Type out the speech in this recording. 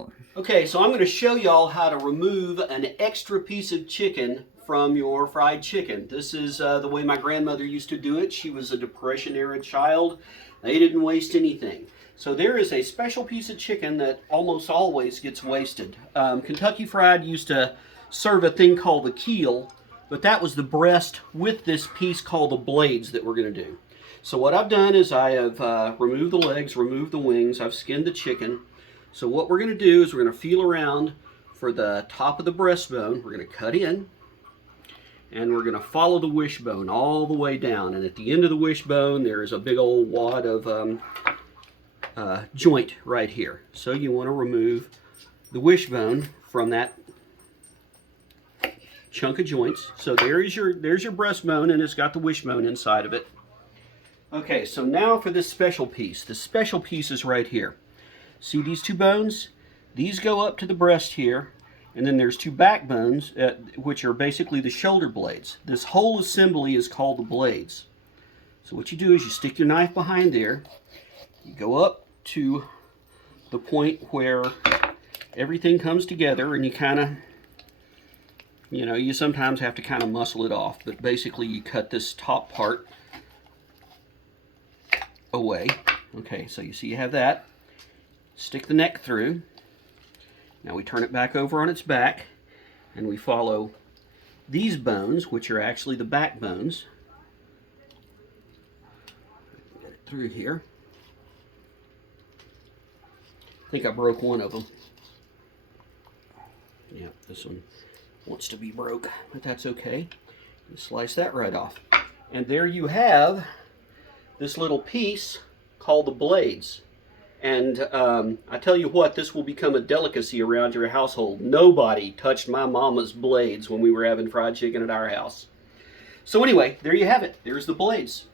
out. Okay, so I'm going to show y'all how to remove an extra piece of chicken from your fried chicken. This is the way my grandmother used to do it. She was a Depression-era child. They didn't waste anything. So there is a special piece of chicken that almost always gets wasted. Kentucky Fried used to serve a thing called the keel, but that was the breast with this piece called the blades that we're going to do. So what I've done is I have removed the legs, removed the wings, I've skinned the chicken. So what we're going to do is we're going to feel around for the top of the breastbone. We're going to cut in, and we're going to follow the wishbone all the way down. And at the end of the wishbone, there's a big old wad of joint right here. So you want to remove the wishbone from that chunk of joints. So there's your breastbone, and it's got the wishbone inside of it. Okay, so now for this special piece. The special piece is right here. See these two bones? These go up to the breast here, and then there's two backbones, which are basically the shoulder blades. This whole assembly is called the blades. So what you do is you stick your knife behind there, you go up to the point where everything comes together, and you kind of, you sometimes have to kind of muscle it off, but basically you cut this top part away. Okay, so you see you have that. Stick the neck through. Now we turn it back over on its back, and we follow these bones, which are actually the back bones. Get it through here. I think I broke one of them. Yeah, this one wants to be broke, but that's okay. You slice that right off. And there you have this little piece called the blades. And I tell you what, this will become a delicacy around your household. Nobody touched my mama's blades when we were having fried chicken at our house. So anyway, there you have it. There's the blades.